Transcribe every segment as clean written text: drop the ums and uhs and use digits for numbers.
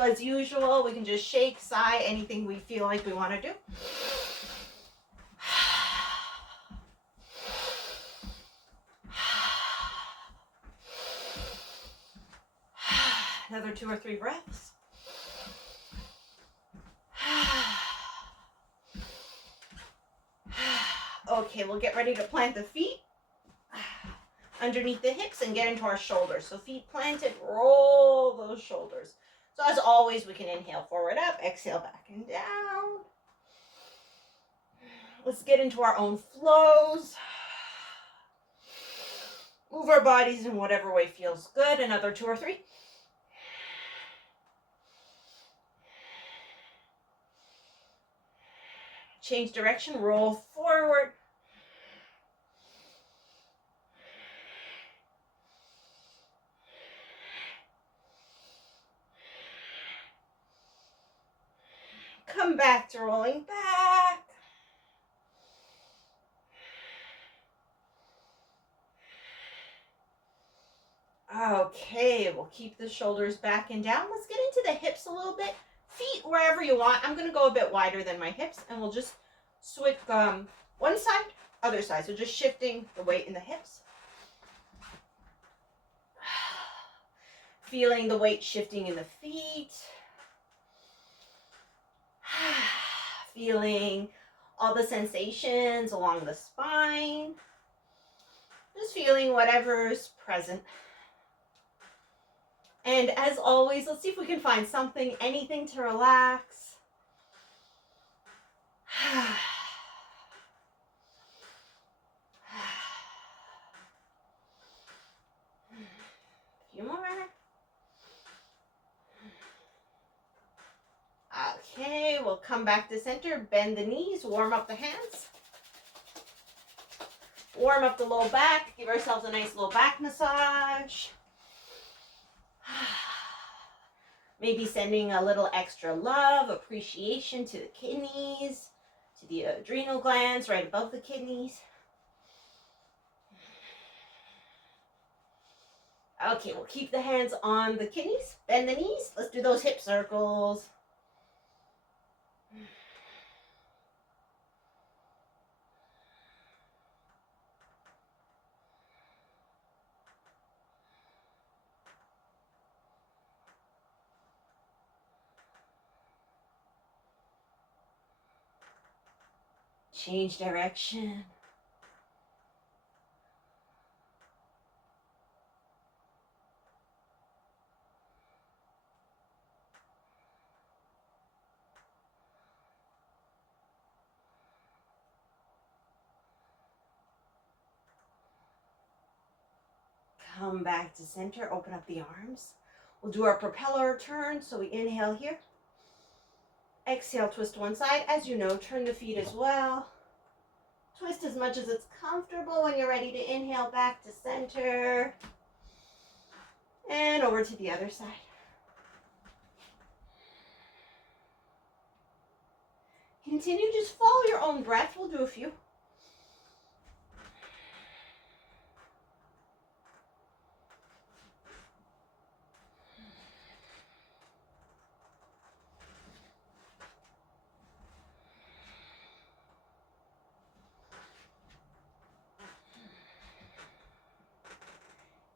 So as usual, we can just shake, sigh, anything we feel like we want to do. Another 2 or 3 breaths. Okay, we'll get ready to plant the feet underneath the hips and get into our shoulders. So feet planted, roll those shoulders. So as always, we can inhale forward up, exhale back and down. Let's get into our own flows. Move our bodies in whatever way feels good. Another 2 or 3. Change direction, roll forward. Come back to rolling back. Okay, we'll keep the shoulders back and down. Let's get into the hips a little bit. Feet wherever you want. I'm going to go a bit wider than my hips, and we'll just switch one side, other side. So just shifting the weight in the hips. Feeling the weight shifting in the feet. Feeling all the sensations along the spine. Just feeling whatever's present. And as always, let's see if we can find something, anything to relax. A few more. Okay, we'll come back to center, bend the knees, warm up the hands. Warm up the low back, give ourselves a nice low back massage. Maybe sending a little extra love, appreciation to the kidneys, to the adrenal glands right above the kidneys. Okay, we'll keep the hands on the kidneys, bend the knees. Let's do those hip circles. Change direction. Come back to center, open up the arms. We'll do our propeller turn, so we inhale here. Exhale, twist to one side. As you know, turn the feet as well. Twist as much as it's comfortable. When you're ready to inhale, back to center. And over to the other side. Continue, just follow your own breath. We'll do a few.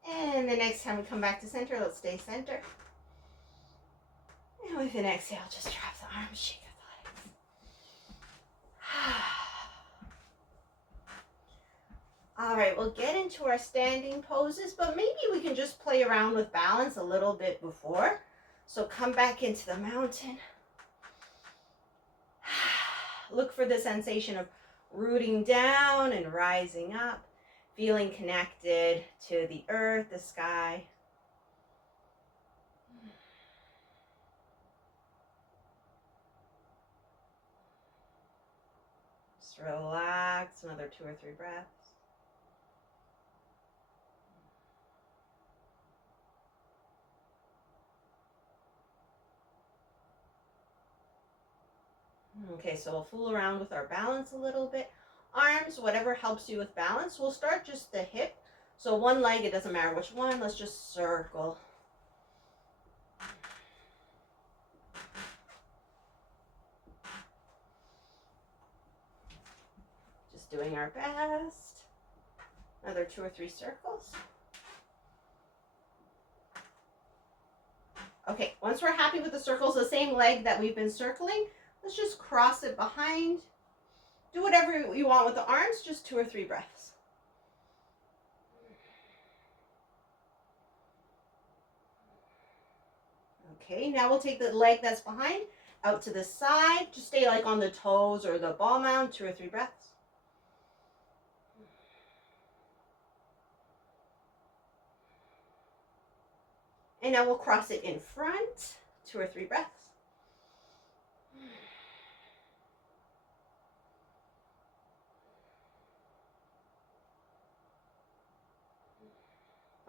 And the next time we come back to center, let's stay center. And with an exhale, just drop the arms, shake the legs. All right, we'll get into our standing poses, but maybe we can just play around with balance a little bit before. So come back into the mountain. Look for the sensation of rooting down and rising up, feeling connected to the earth, the sky. Just relax, another 2 or 3 breaths. Okay, so we'll fool around with our balance a little bit. Arms, whatever helps you with balance. We'll start just the hip. So one leg, it doesn't matter which one. Let's just circle. Just doing our best. Another 2 or 3 circles. Okay, once we're happy with the circles, the same leg that we've been circling, let's just cross it behind. Do whatever you want with the arms, just 2 or 3 breaths. Okay, now we'll take the leg that's behind out to the side. Just stay like on the toes or the ball mound, 2 or 3 breaths. And now we'll cross it in front, 2 or 3 breaths.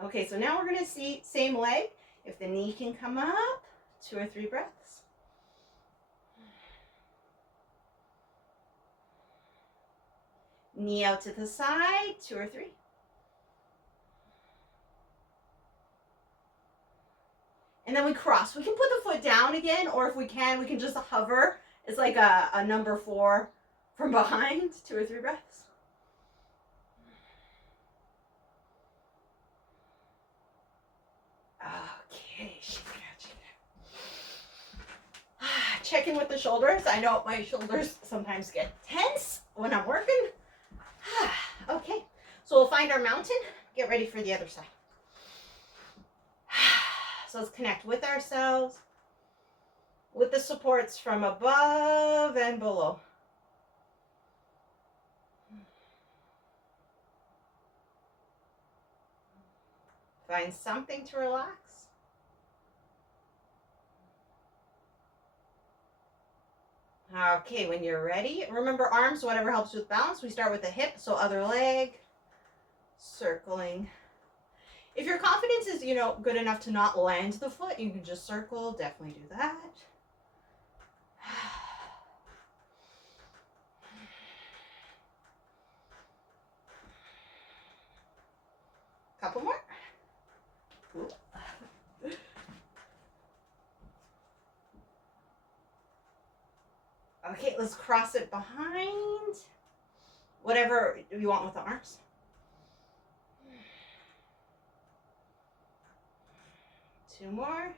Okay, so now we're going to see same leg. If the knee can come up, 2 or 3 breaths. Knee out to the side, 2 or 3. And then we cross. We can put the foot down again, or if we can just hover. It's like a number 4 from behind, 2 or 3 breaths. Okay, shake it out, shake it out. Check in with the shoulders. I know my shoulders sometimes get tense when I'm working. Okay, so we'll find our mountain. Get ready for the other side. So let's connect with ourselves, with the supports from above and below. Find something to relax. Okay, when you're ready, remember arms, whatever helps with balance. We start with the hip, so other leg, circling. If your confidence is, good enough to not land the foot, you can just circle. Definitely do that. Couple more. Ooh. Okay, let's cross it behind. Whatever you want with the arms. Two more.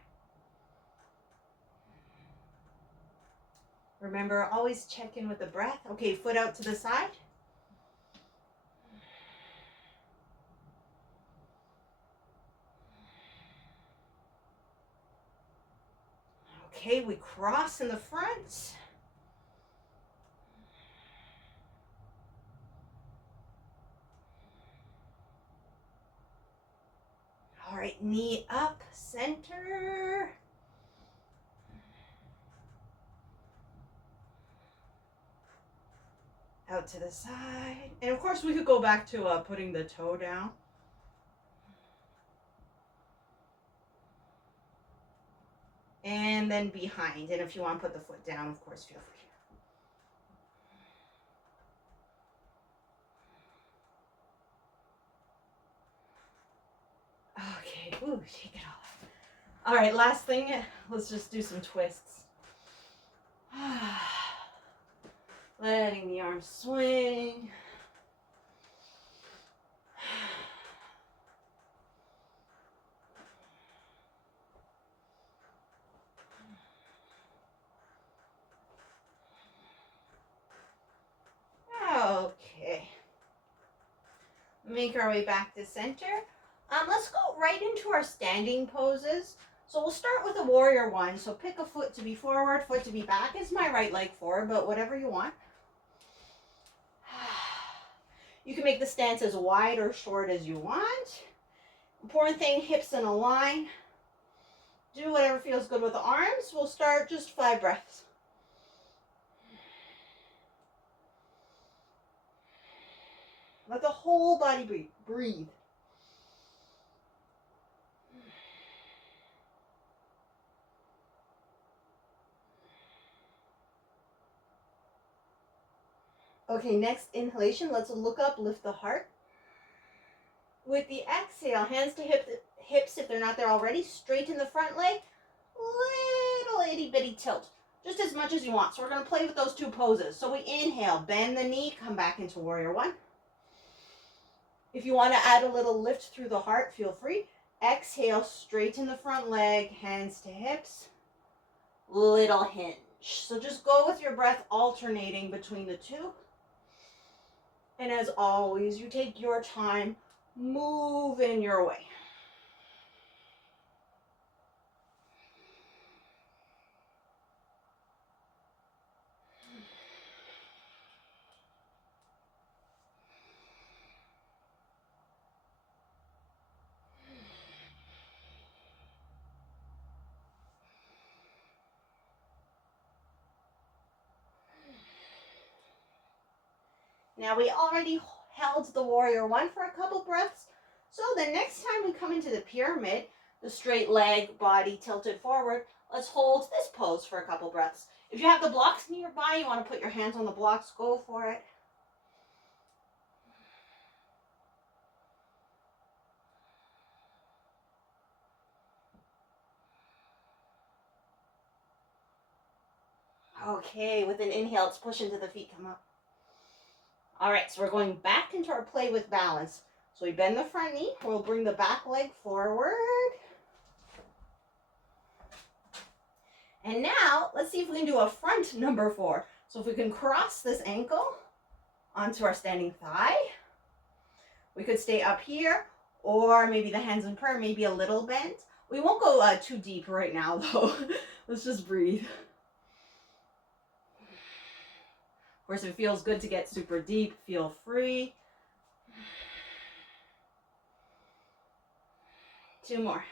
Remember, always check in with the breath. Okay, foot out to the side. Okay, we cross in the front. All right, knee up, center. Out to the side. And of course, we could go back to putting the toe down. And then behind. And if you want to put the foot down, of course, feel free. Okay, ooh, shake it off. All right, last thing, let's just do some twists. Letting the arms swing. Okay. Make our way back to center. Let's go right into our standing poses. So we'll start with a warrior one. So pick a foot to be forward, foot to be back. It's my right leg forward, but whatever you want. You can make the stance as wide or short as you want. Important thing, hips in a line. Do whatever feels good with the arms. We'll start just 5 breaths. Let the whole body breathe. Okay, next inhalation, let's look up, lift the heart. With the exhale, hands to hips if they're not there already, straighten the front leg, little itty bitty tilt. just as much as you want. So we're going to play with those two poses. So we inhale, bend the knee, come back into warrior one. If you want to add a little lift through the heart, feel free. Exhale, straighten the front leg, hands to hips, little hinge. So just go with your breath alternating between the two. And as always, you take your time, move in your way. Now we already held the warrior one for a couple breaths. So the next time we come into the pyramid, the straight leg, body tilted forward, let's hold this pose for a couple breaths. If you have the blocks nearby, you want to put your hands on the blocks, go for it. Okay, with an inhale, let's push into the feet, come up. All right, so we're going back into our play with balance. So we bend the front knee, we'll bring the back leg forward. And now, let's see if we can do a front number 4. So if we can cross this ankle onto our standing thigh, we could stay up here, or maybe the hands in prayer, maybe a little bent. We won't go too deep right now, though. Let's just breathe. Of course, if it feels good to get super deep, feel free. 2 more.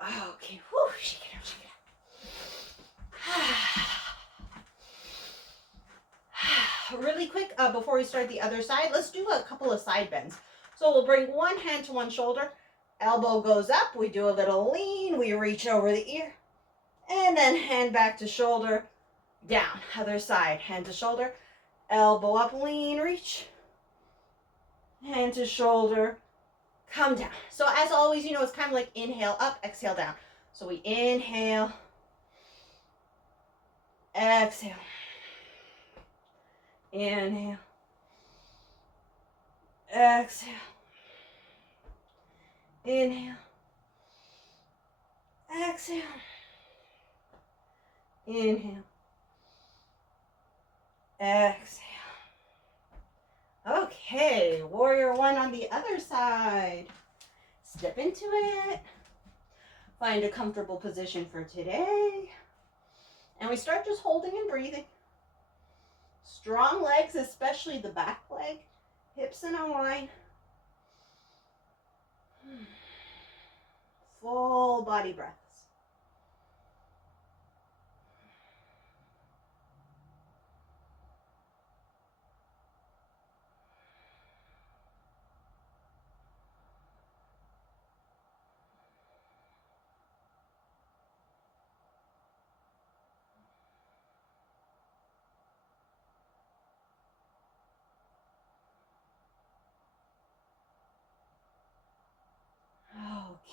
Okay, whew, shake it out, shake it out. Really quick, before we start the other side, let's do a couple of side bends. So we'll bring one hand to one shoulder, elbow goes up, we do a little lean, we reach over the ear, and then hand back to shoulder, down. Other side, hand to shoulder, elbow up, lean, reach, hand to shoulder, come down. So as always, you know, it's kind of like inhale up, exhale down. So we inhale, exhale, inhale, exhale, inhale, exhale, inhale, exhale. Okay, warrior one on the other side. Step into it. Find a comfortable position for today. And we start just holding and breathing. Strong legs, especially the back leg. Hips in a line. Full body breaths.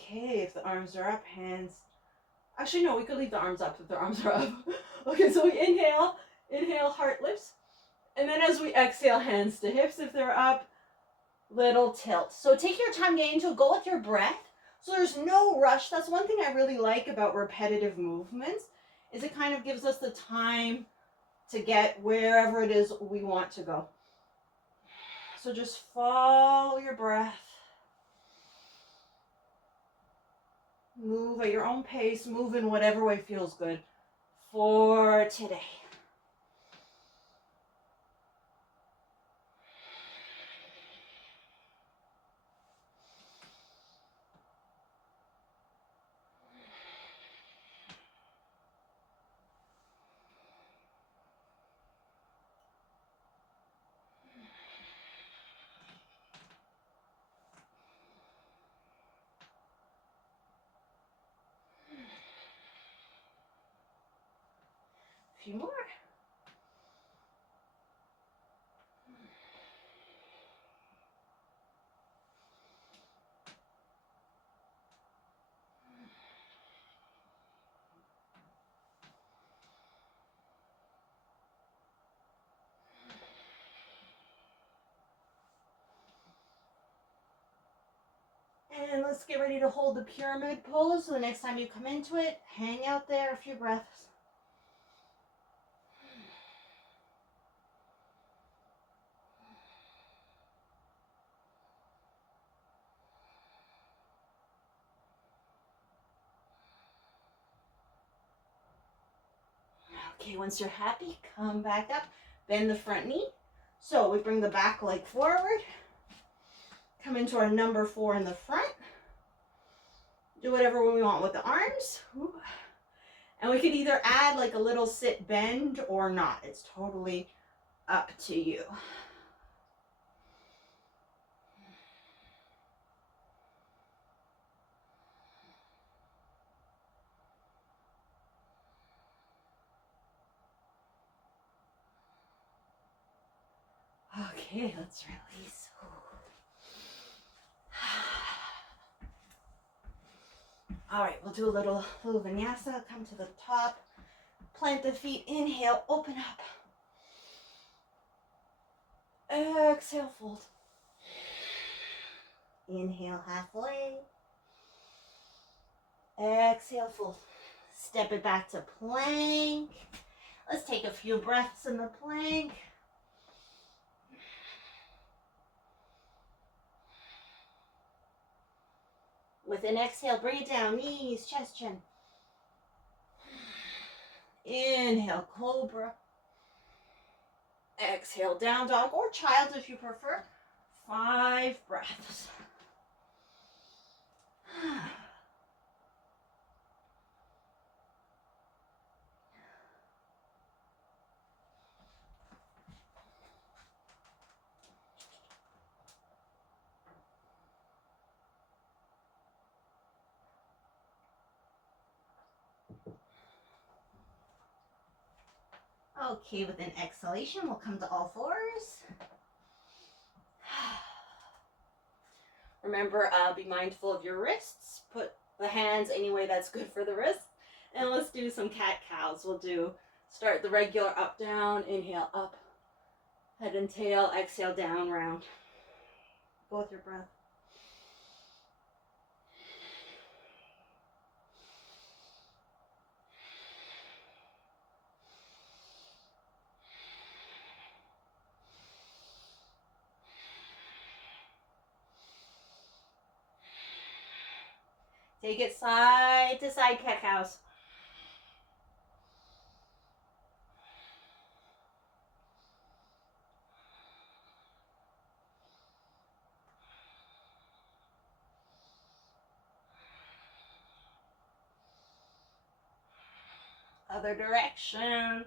Okay, if the arms are up, hands. Actually, no, we could leave the arms up if the arms are up. Okay, so we inhale, heart lifts. And then as we exhale, hands to hips if they're up, little tilt. So take your time getting to it. Go with your breath. So there's no rush. That's one thing I really like about repetitive movements, is it kind of gives us the time to get wherever it is we want to go. So just follow your breath. Move at your own pace. Move in whatever way feels good for today. A few more. And let's get ready to hold the pyramid pose. So the next time you come into it, hang out there a few breaths. Okay, once you're happy, come back up, bend the front knee. So we bring the back leg forward, come into our number 4 in the front. Do whatever we want with the arms. And we could either add like a little sit bend or not. It's totally up to you. Okay, let's release. All right, we'll do a little vinyasa. Come to the top, plant the feet, inhale, open up. Exhale, fold. Inhale, halfway. Exhale, fold. Step it back to plank. Let's take a few breaths in the plank. With an exhale, bring it down, knees, chest, chin. Inhale, cobra. Exhale, down dog or child if you prefer. 5 breaths. Okay, with an exhalation, we'll come to all fours. Remember, be mindful of your wrists. Put the hands any way that's good for the wrists. And let's do some cat-cows. We'll start the regular up, down, inhale, up, head and tail, exhale, down, round. Go with your breath. Take it side to side, cat-cows. Other direction.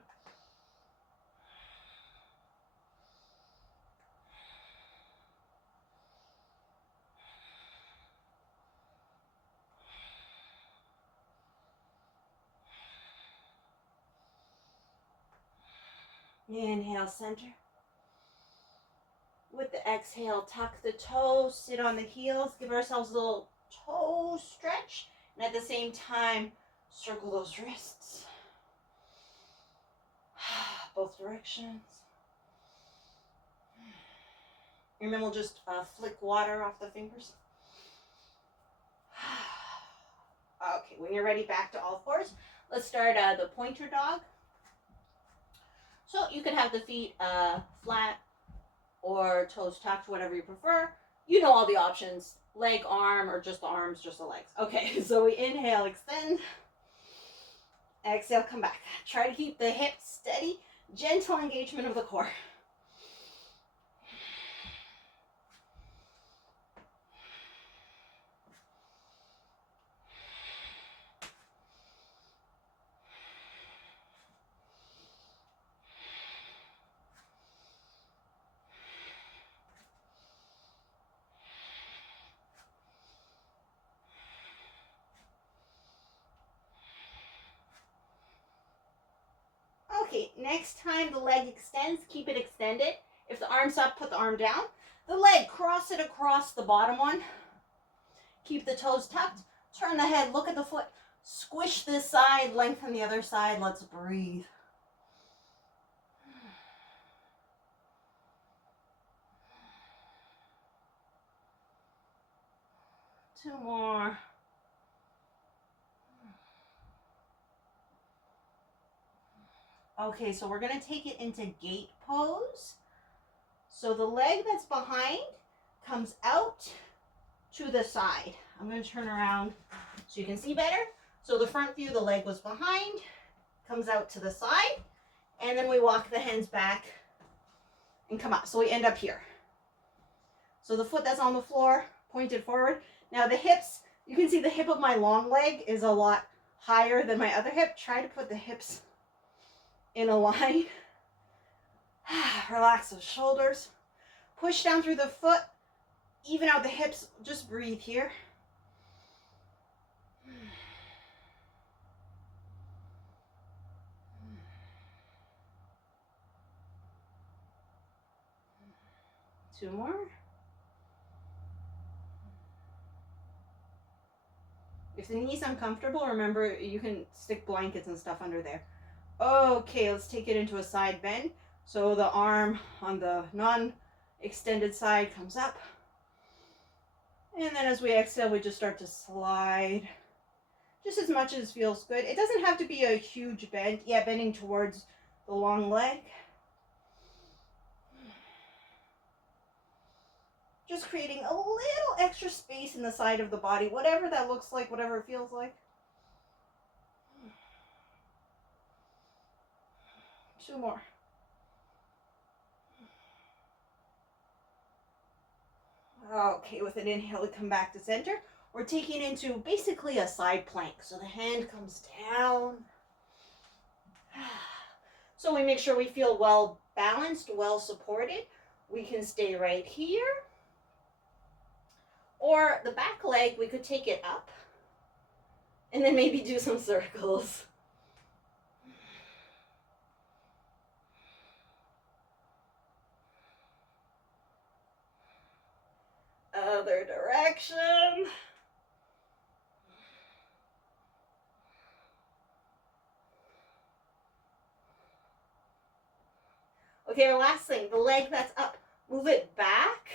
Inhale, center. With the exhale, tuck the toes, sit on the heels, give ourselves a little toe stretch, and at the same time, circle those wrists. Both directions. And then we'll just flick water off the fingers. Okay, when you're ready, back to all fours. Let's start the pointer dog. So you can have the feet flat or toes tucked, whatever you prefer. You know all the options. Leg, arm, or just the arms, just the legs. Okay, so we inhale, extend. Exhale, come back. Try to keep the hips steady. Gentle engagement of the core. Okay, next time the leg extends, keep it extended. If the arm's up, put the arm down. The leg, cross it across the bottom one. Keep the toes tucked. Turn the head, look at the foot. Squish this side, lengthen the other side. Let's breathe. 2 more. Okay, so we're going to take it into gate pose. So the leg that's behind comes out to the side. I'm going to turn around so you can see better. So the front view, the leg was behind, comes out to the side, and then we walk the hands back and come up. So we end up here. So the foot that's on the floor pointed forward. Now the hips, you can see the hip of my long leg is a lot higher than my other hip. Try to put the hips in a line. Relax the shoulders. Push down through the foot. Even out the hips. Just breathe here. Two more. If the knee's uncomfortable, remember you can stick blankets and stuff under there. Okay, let's take it into a side bend. So the arm on the non-extended side comes up. And then as we exhale, we just start to slide just as much as feels good. It doesn't have to be a huge bend. Yeah, bending towards the long leg. Just creating a little extra space in the side of the body, whatever that looks like, whatever it feels like. 2 more. Okay, with an inhale, we come back to center. We're taking into basically a side plank. So the hand comes down. So we make sure we feel well balanced, well supported. We can stay right here. Or the back leg, we could take it up and then maybe do some circles. Other direction. Okay, our last thing, the leg that's up, move it back.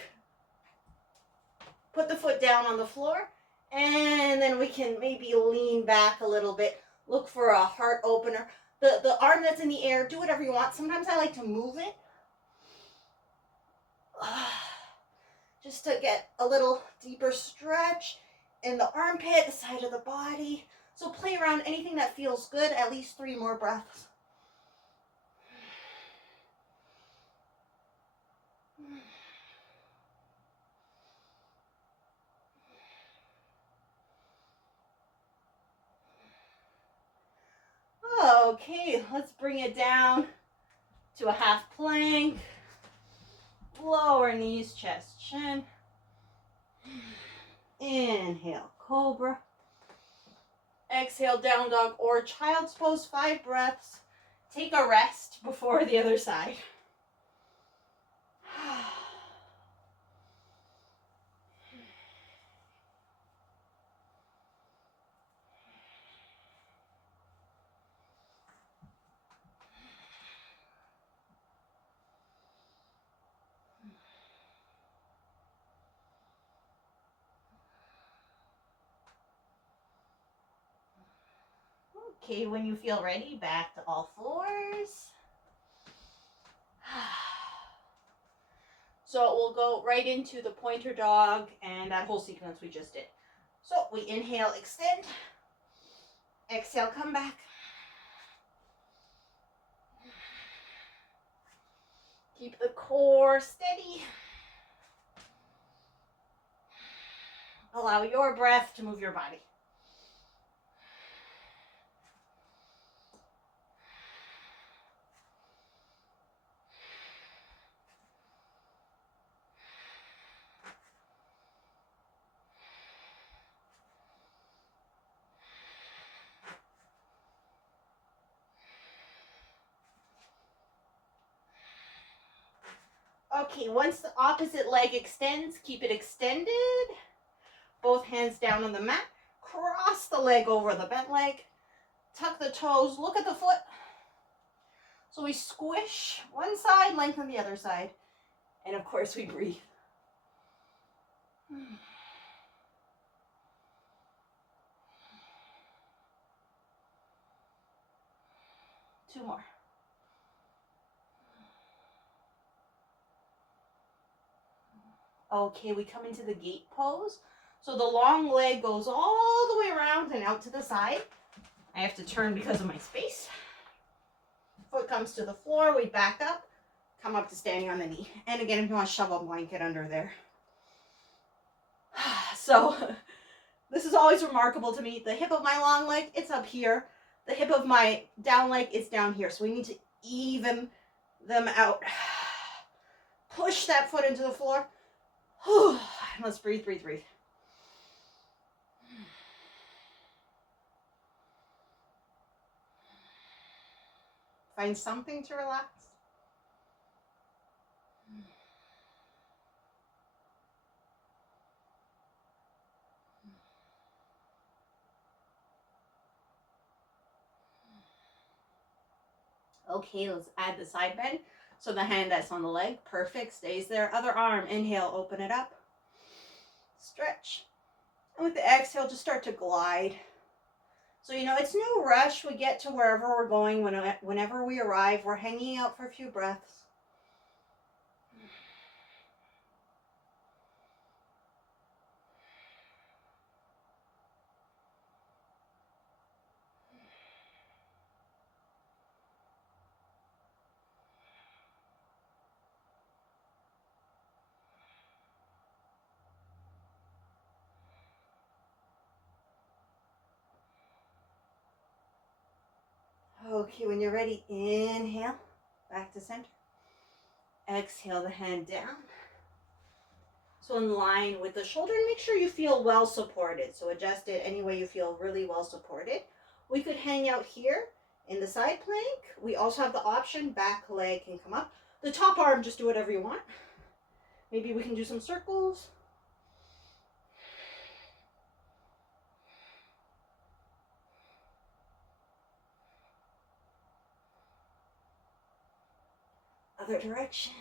Put the foot down on the floor, and then we can maybe lean back a little bit. Look for a heart opener. The arm that's in the air, do whatever you want. Sometimes I like to move it. Just to get a little deeper stretch in the armpit, the side of the body. So play around anything that feels good, at least 3 more breaths. Okay, let's bring it down to a half plank. Lower knees, chest, chin. Inhale, cobra. Exhale, down dog or child's pose, 5 breaths. Take a rest before the other side. Okay, when you feel ready, back to all fours. So we'll go right into the pointer dog and that whole sequence we just did. So we inhale, extend. Exhale, come back. Keep the core steady. Allow your breath to move your body. Okay, once the opposite leg extends, keep it extended. Both hands down on the mat. Cross the leg over the bent leg. Tuck the toes. Look at the foot. So we squish one side, lengthen the other side. And of course we breathe. 2 more. Okay, we come into the gate pose. So the long leg goes all the way around and out to the side. I have to turn because of my space. Foot comes to the floor, we back up, come up to standing on the knee. And again, if you want to shove a blanket under there. So this is always remarkable to me. The hip of my long leg, it's up here. The hip of my down leg is down here. So we need to even them out. Push that foot into the floor. Let's breathe, breathe, breathe. Find something to relax. Okay, let's add the side bend. So the hand that's on the leg, perfect, stays there. Other arm, inhale, open it up. Stretch. And with the exhale, just start to glide. So, it's no rush. We get to wherever we're going. Whenever we arrive, we're hanging out for a few breaths. Okay, when you're ready, inhale, back to center. Exhale the hand down. So in line with the shoulder, and make sure you feel well supported. So adjust it any way you feel really well supported. We could hang out here in the side plank. We also have the option, back leg can come up. The top arm, just do whatever you want. Maybe we can do some circles. Other direction.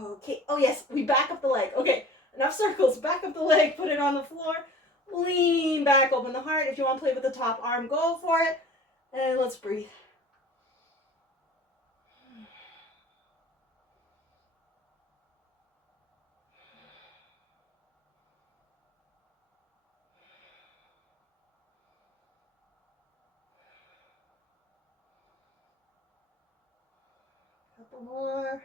Okay. Oh, yes. We back up the leg. Okay. Enough circles. Back up the leg. Put it on the floor. Lean back. Open the heart. If you want to play with the top arm, go for it. And let's breathe. Couple more.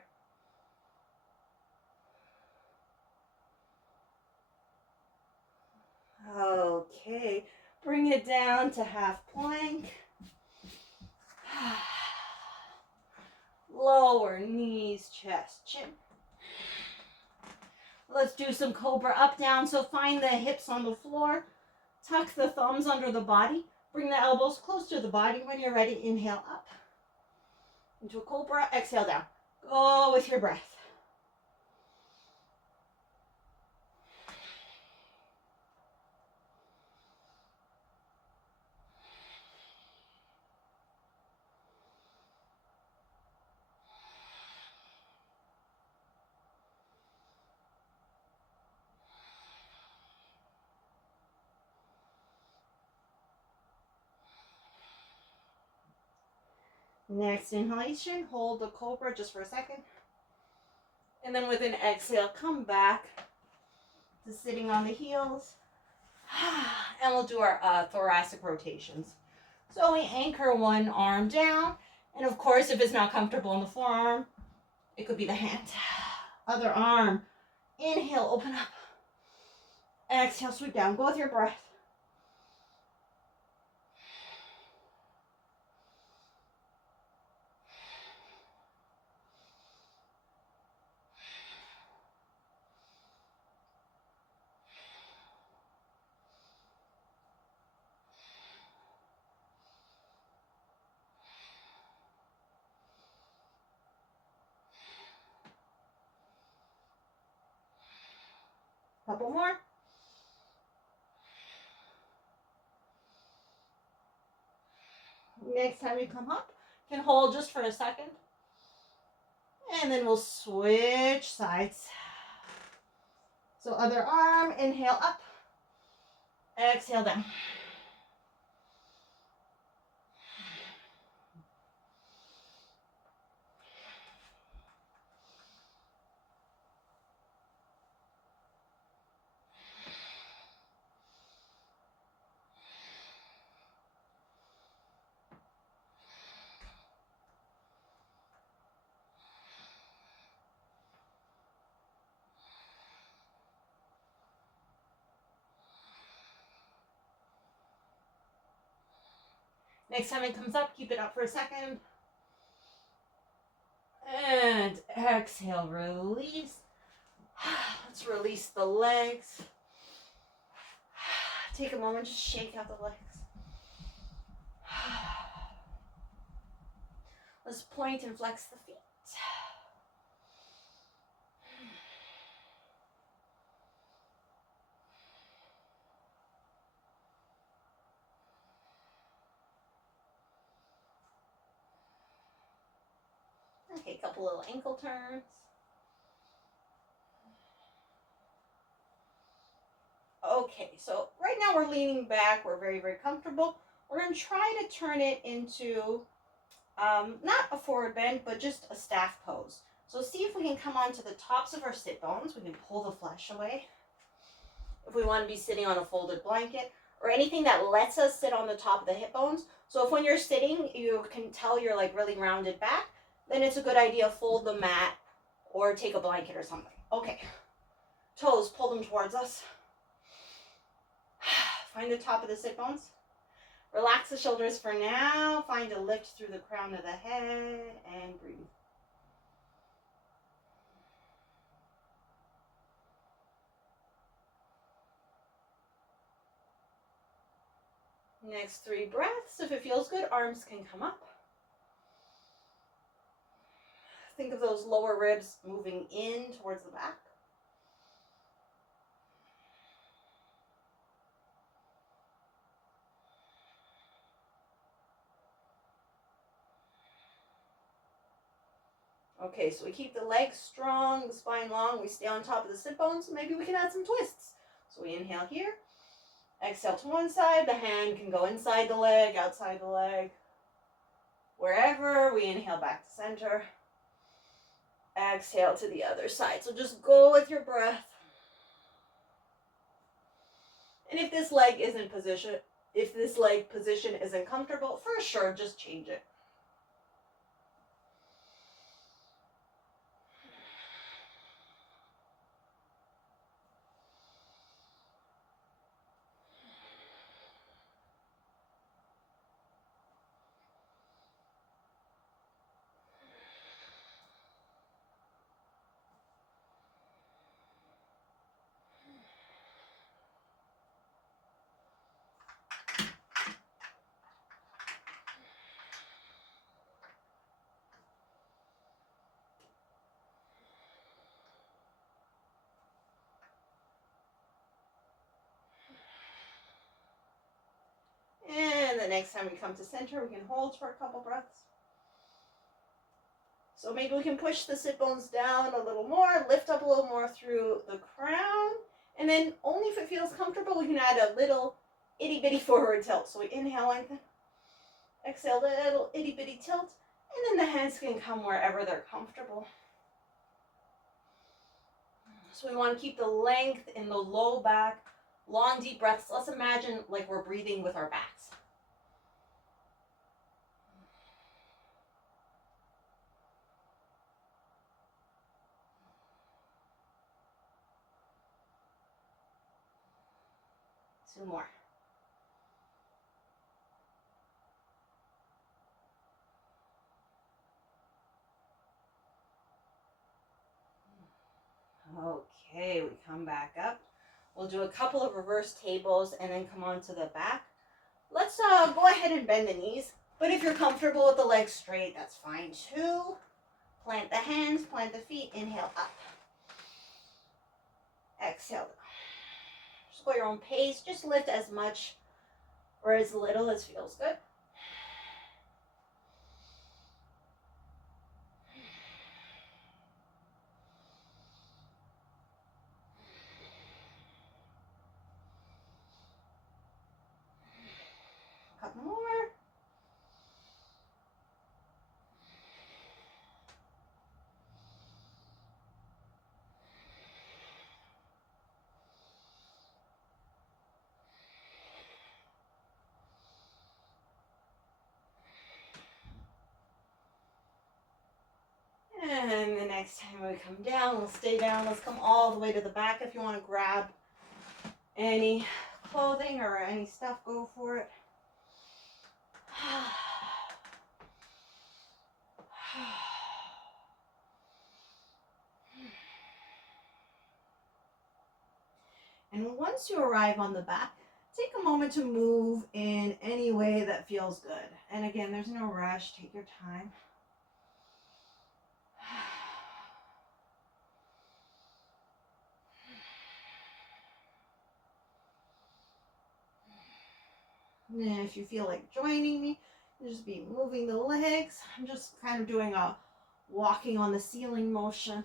Okay, bring it down to half plank. Lower knees, chest, chin. Let's do some cobra up, down. So find the hips on the floor. Tuck the thumbs under the body. Bring the elbows close to the body. When you're ready, inhale up. Into a cobra, exhale down. Go with your breath. Next inhalation, hold the cobra just for a second. And then with an exhale, come back to sitting on the heels. And we'll do our thoracic rotations. So we anchor one arm down. And of course, if it's not comfortable on the forearm, it could be the hand. Other arm. Inhale, open up. Exhale, sweep down. Go with your breath. Couple more. Next time you come up, you can hold just for a second. And then we'll switch sides. So other arm, inhale up, exhale down. Next time it comes up, keep it up for a second. And exhale, release. Let's release the legs. Take a moment, just shake out the legs. Let's point and flex the feet. Okay, a couple little ankle turns. Okay, so right now we're leaning back. We're very, very comfortable. We're going to try to turn it into not a forward bend, but just a staff pose. So see if we can come onto the tops of our sit bones. We can pull the flesh away. If we want to be sitting on a folded blanket or anything that lets us sit on the top of the hip bones. So if when you're sitting, you can tell you're like really rounded back, then it's a good idea to fold the mat or take a blanket or something. Okay, toes, pull them towards us. Find the top of the sit bones. Relax the shoulders for now. Find a lift through the crown of the head and breathe. Next 3 breaths. If it feels good, arms can come up. Think of those lower ribs moving in towards the back. Okay, so we keep the legs strong, the spine long, we stay on top of the sit bones. Maybe we can add some twists. So we inhale here, exhale to one side, the hand can go inside the leg, outside the leg. Wherever, we inhale back to center. Exhale to the other side. So just go with your breath. And if this leg position isn't comfortable, for sure, just change it. And the next time we come to center, we can hold for a couple breaths. So maybe we can push the sit bones down a little more, lift up a little more through the crown, and then only if it feels comfortable, we can add a little itty bitty forward tilt. So we inhale, lengthen, exhale, little itty bitty tilt, and then the hands can come wherever they're comfortable. So we want to keep the length in the low back, long deep breaths. Let's imagine like we're breathing with our backs. Two more. Okay, we come back up. We'll do a couple of reverse tables and then come on to the back. Let's go ahead and bend the knees. But if you're comfortable with the legs straight, that's fine too. Plant the hands, plant the feet, inhale up. Exhale down. Just go at your own pace. Just lift as much or as little as feels good. And the next time we come down, we'll stay down. Let's come all the way to the back. If you want to grab any clothing or any stuff, go for it. And once you arrive on the back, take a moment to move in any way that feels good. And again, there's no rush. Take your time. And if you feel like joining me, just be moving the legs. I'm just kind of doing a walking on the ceiling motion.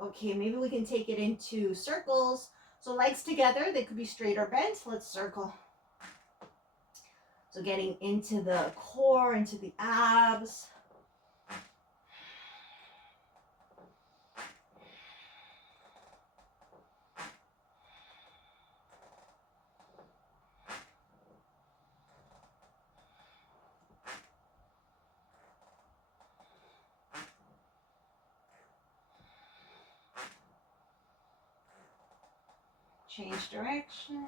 Okay, maybe we can take it into circles. So legs together, they could be straight or bent. Let's circle. So getting into the core, into the abs. Change direction.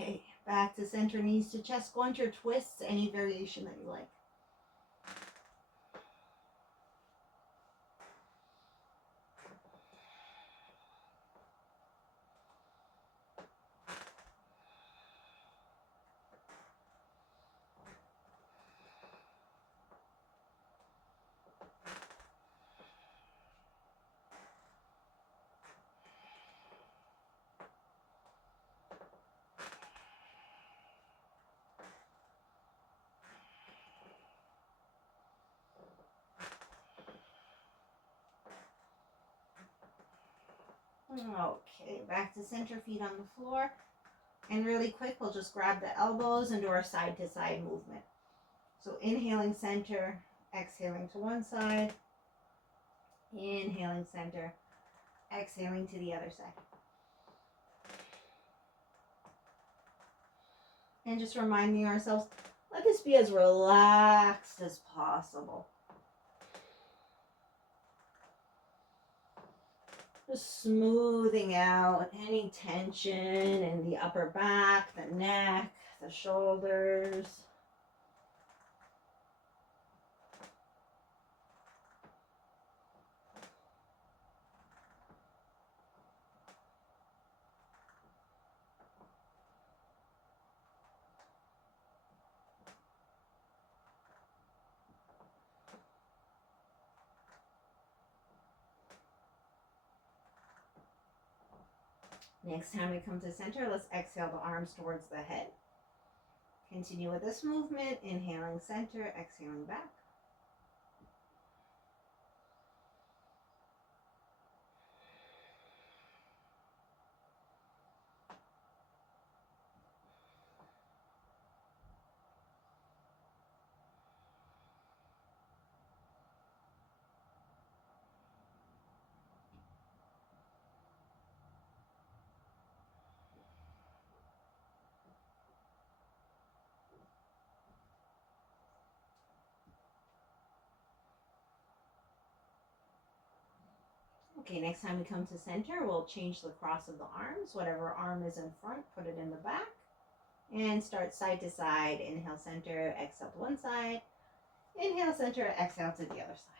Okay, back to center, knees to chest. Go into your twists, any variation that you like. Okay, back to center, feet on the floor. And really quick, we'll just grab the elbows and do our side to side movement. So inhaling center, exhaling to one side. Inhaling center, exhaling to the other side. And just reminding ourselves, let this be as relaxed as possible. Just smoothing out any tension in the upper back, the neck, the shoulders. Next time we come to center, let's exhale the arms towards the head. Continue with this movement, inhaling center, exhaling back. Okay, next time we come to center, we'll change the cross of the arms. Whatever arm is in front, put it in the back. And start side to side. Inhale center, exhale to one side. Inhale center, exhale to the other side.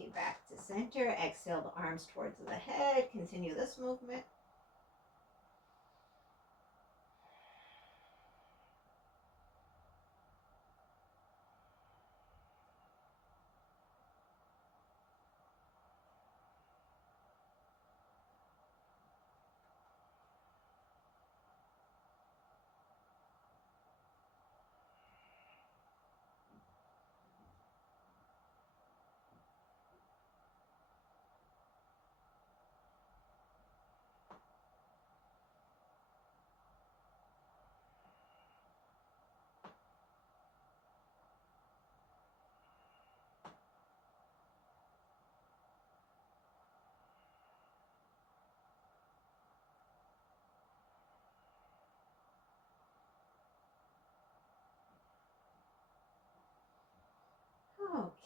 Okay, back to center. Exhale the arms towards the head. Continue this movement.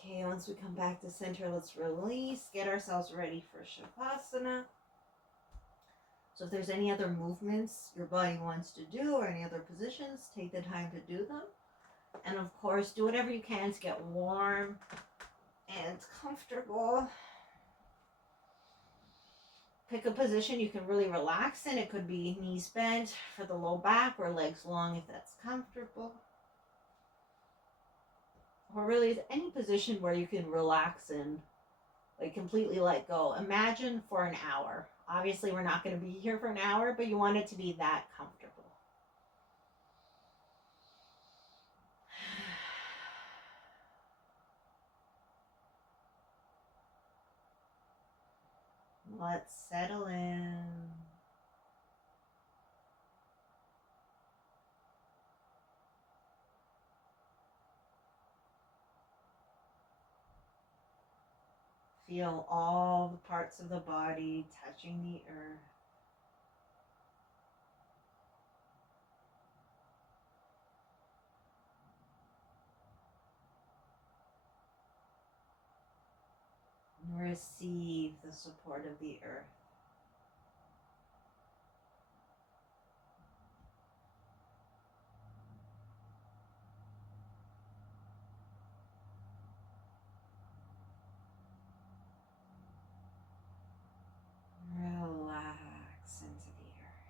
Okay, once we come back to center, let's release, get ourselves ready for Shavasana. So if there's any other movements your body wants to do or any other positions, take the time to do them. And of course, do whatever you can to get warm and comfortable. Pick a position you can really relax in. It could be knees bent for the low back or legs long if that's comfortable. Or really any position where you can relax in, like completely let go. Imagine for an hour. Obviously, we're not going to be here for an hour, but you want it to be that comfortable. Let's settle in. Feel all the parts of the body touching the earth. Receive the support of the earth. Relax into the earth.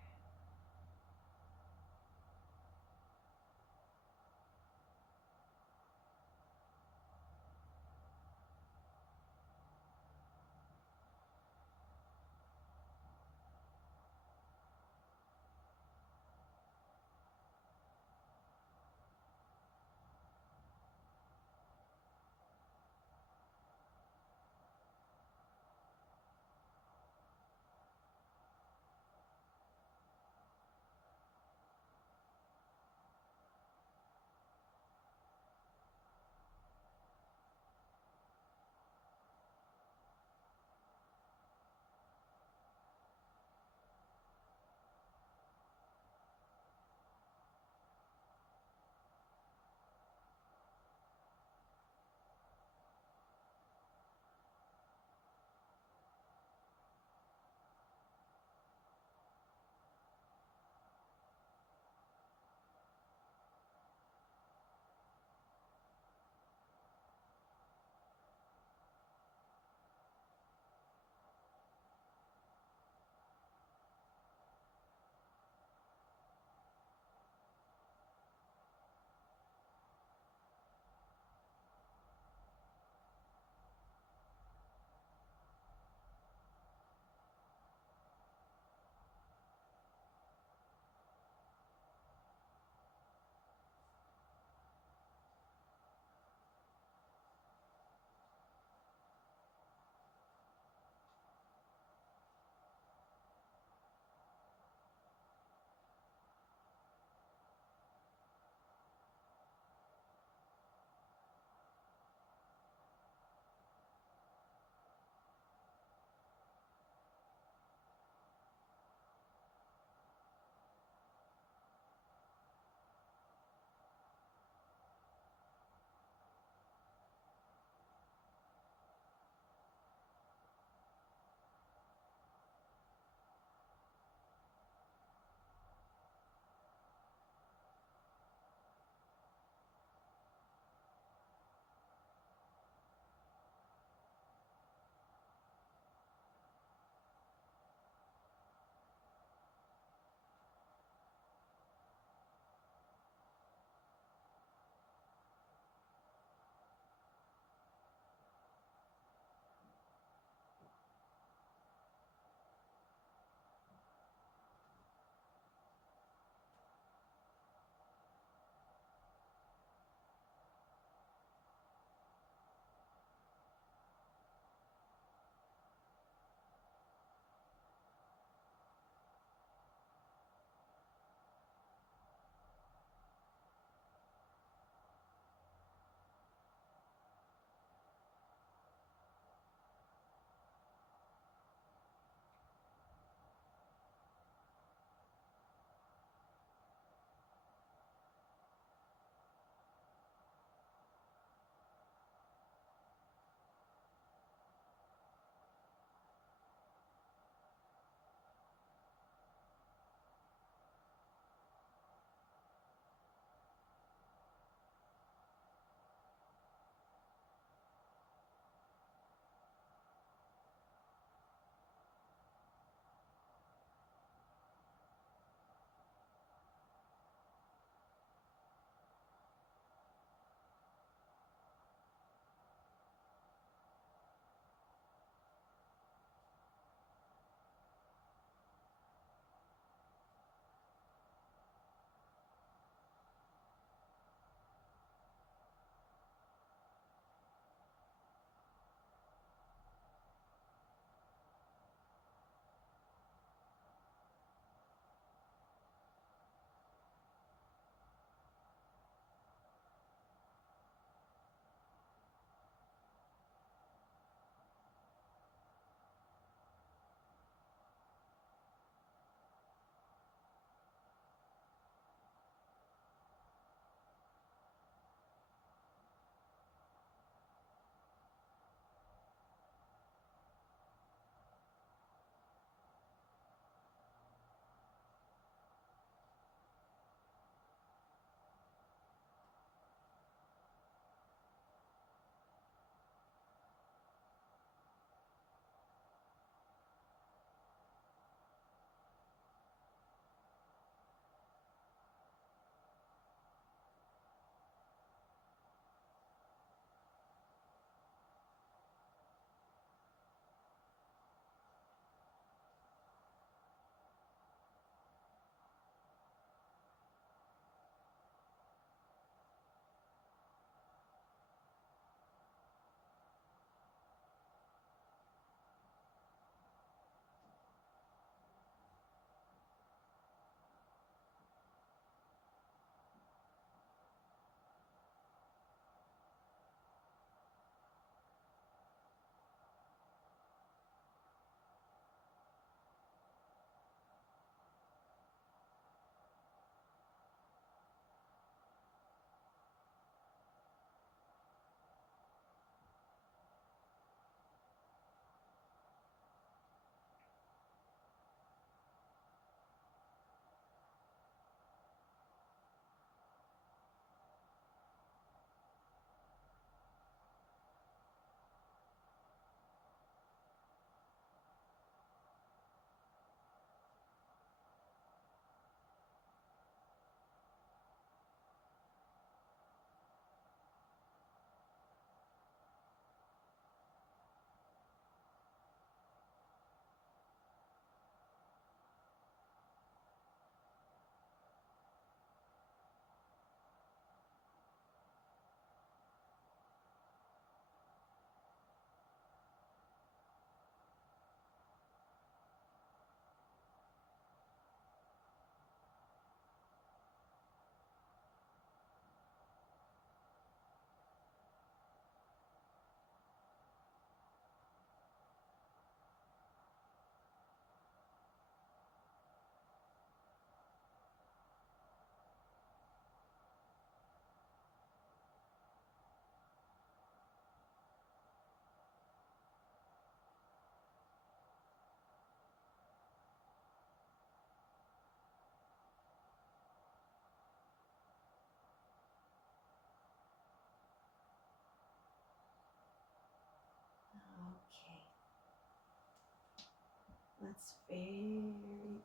let's very,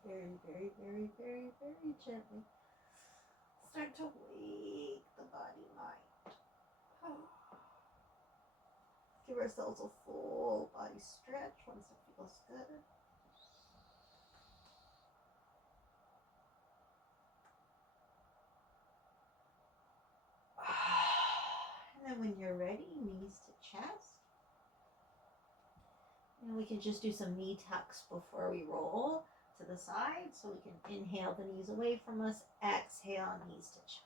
very, very, very, very, very gently start to wake the body mind. Give ourselves a full body stretch once it feels good. And then when you're ready, knees to chest. And we can just do some knee tucks before we roll to the side. So we can inhale the knees away from us, exhale, knees to chest.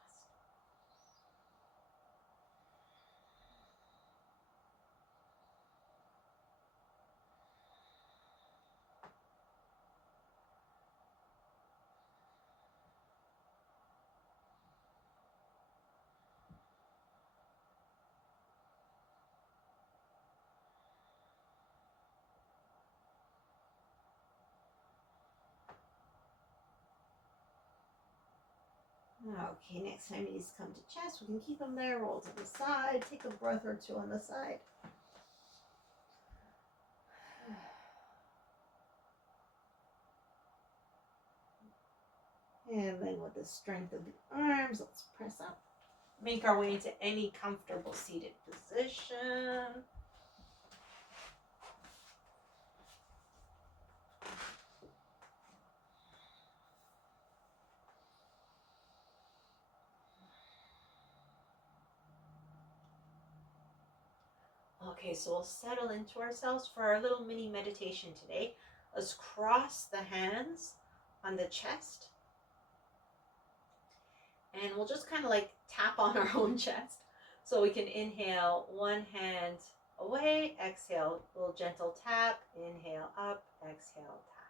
Okay, next time knees come to chest, we can keep them there, roll to the side, take a breath or two on the side. And then with the strength of the arms, let's press up. Make our way into any comfortable seated position. Okay, so we'll settle into ourselves for our little mini meditation today. Let's cross the hands on the chest. And we'll just kind of like tap on our own chest. So we can inhale one hand away, exhale, a little gentle tap, inhale up, exhale, tap.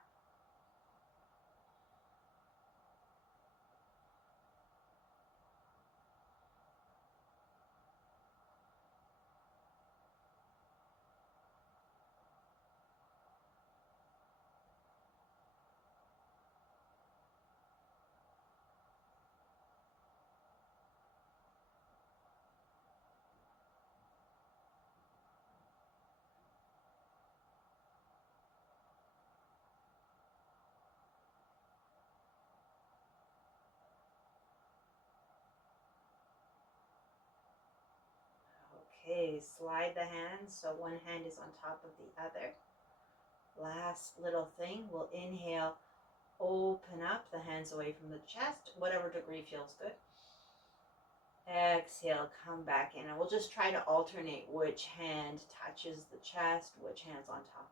Okay, slide the hands so one hand is on top of the other. Last little thing, we'll inhale, open up the hands away from the chest, whatever degree feels good. Exhale, come back in, and we'll just try to alternate which hand touches the chest, which hand's on top.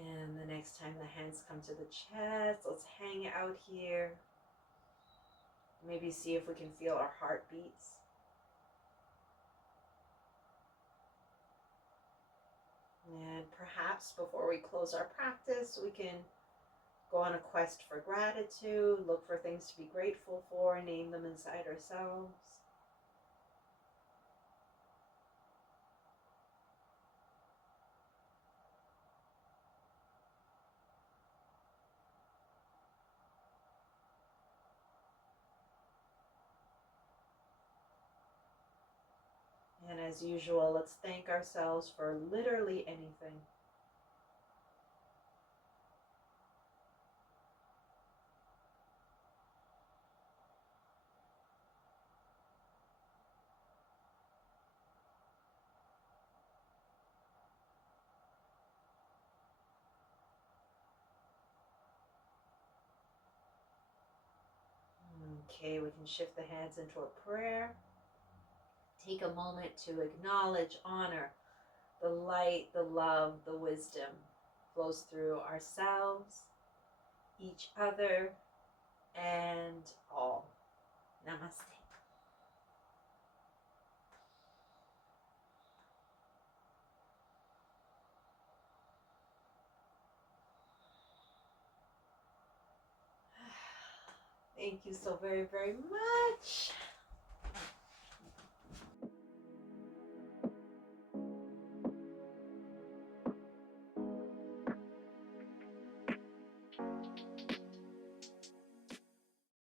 And the next time the hands come to the chest, let's hang out here. Maybe see if we can feel our heartbeats. And perhaps before we close our practice, we can go on a quest for gratitude, look for things to be grateful for, name them inside ourselves. And as usual, let's thank ourselves for literally anything. Okay, we can shift the hands into a prayer. Take a moment to acknowledge, honor the light, the love, the wisdom flows through ourselves, each other, and all. Namaste. Thank you so very, very much.